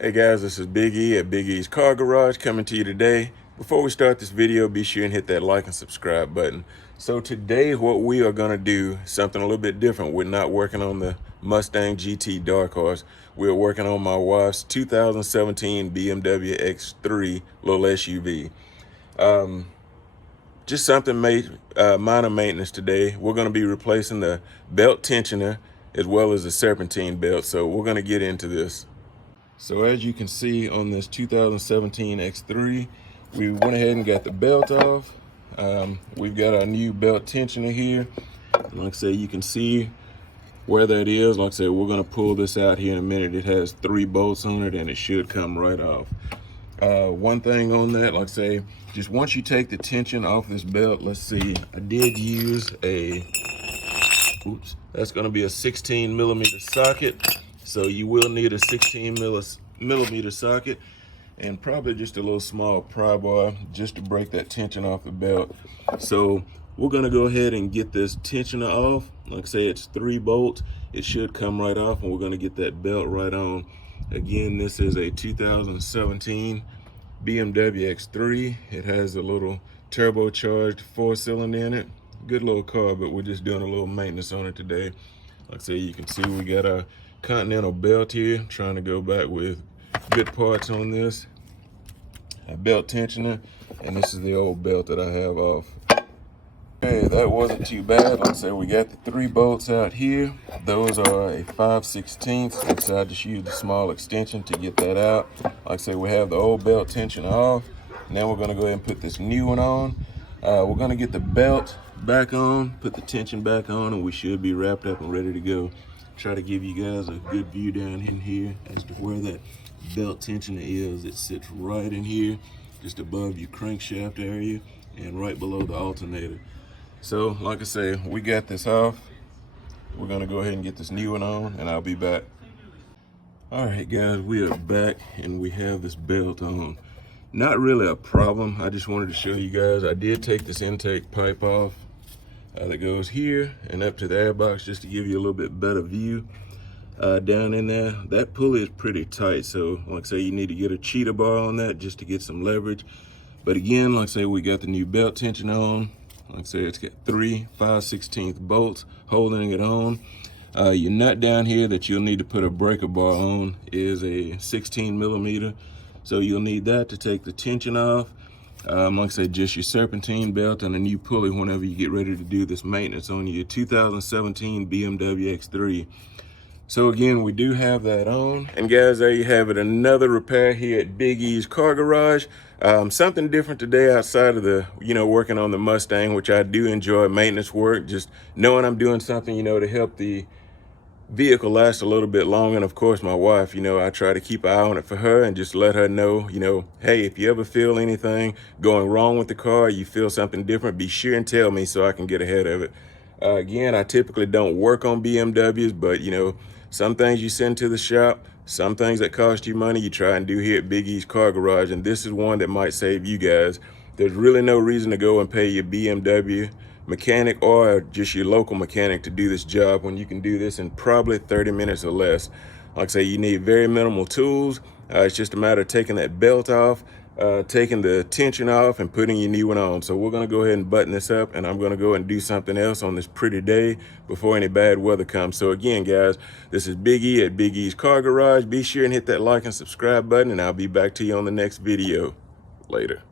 Hey guys, this is Big E at Big E's Car Garage coming to you today. Before we start this video, be sure and hit that like and subscribe button. So today what we are going to do is something a little bit different. We're not working on the Mustang GT Dark Horse. We're working on my wife's 2017 BMW X3 little SUV. Just something minor maintenance today. We're going to be replacing the belt tensioner as well as the serpentine belt. So we're going to get into this. So as you can see on this 2017 X3, we went ahead and got the belt off. We've got our new belt tensioner here. Like I say, you can see where that is. Like I said, we're gonna pull this out here in a minute. It has 3 bolts on it and it should come right off. One thing on that, like I say, just once you take the tension off this belt, let's see, I did use that's gonna be a 16 millimeter socket. So you will need a 16 millimeter socket and probably just a little small pry bar just to break that tension off the belt. So we're gonna go ahead and get this tensioner off. Like I say, it's 3 bolts. It should come right off and we're gonna get that belt right on. Again, this is a 2017 BMW X3. It has a little turbocharged 4-cylinder in it. Good little car, but we're just doing a little maintenance on it today. Like I say, you can see we got our Continental belt here. Trying to go back with good parts on this. A belt tensioner, and this is the old belt that I have off. Okay, that wasn't too bad. Like I said, we got the 3 bolts out here. Those are a 5/16. Like I said, I just used a small extension to get that out. Like I said, we have the old belt tensioner off. Now we're gonna go ahead and put this new one on. We're gonna get the belt back on, put the tension back on, and we should be wrapped up and ready to go. Try to give you guys a good view down in here as to where that belt tensioner is. It sits right in here, just above your crankshaft area and right below the alternator. So like I say, we got this off. We're gonna go ahead and get this new one on and I'll be back. All right guys, we are back and we have this belt on. Not really a problem. I just wanted to show you guys. I did take this intake pipe off that goes here and up to the airbox just to give you a little bit better view down in there. That pulley is pretty tight, so like I say, you need to get a cheetah bar on that just to get some leverage. But again, like I say, we got the new belt tension on. Like I say, it's got 3 5/16 bolts holding it on. Your nut down here that you'll need to put a breaker bar on is a 16 millimeter, so you'll need that to take the tension off. Like I said, just your serpentine belt and a new pulley whenever you get ready to do this maintenance on your 2017 BMW X3. So again, we do have that on. And guys, there you have it, another repair here at Big E's Car Garage. Something different today outside of the, working on the Mustang, which I do enjoy maintenance work. Just knowing I'm doing something, to help the vehicle lasts a little bit longer. And of course my wife, I try to keep an eye on it for her and just let her know, hey, if you ever feel anything going wrong with the car, you feel something different, be sure and tell me so I can get ahead of it. Again, I typically don't work on BMWs, but some things you send to the shop, some things that cost you money, you try and do here at Big E's Car Garage, and this is one that might save you guys. There's really no reason to go and pay your BMW mechanic or just your local mechanic to do this job when you can do this in probably 30 minutes or less. Like I say, you need very minimal tools. It's just a matter of taking that belt off, taking the tension off and putting your new one on. So we're gonna go ahead and button this up and I'm gonna go and do something else on this pretty day before any bad weather comes. So again, guys, this is Big E at Big E's Car Garage. Be sure and hit that like and subscribe button and I'll be back to you on the next video. Later.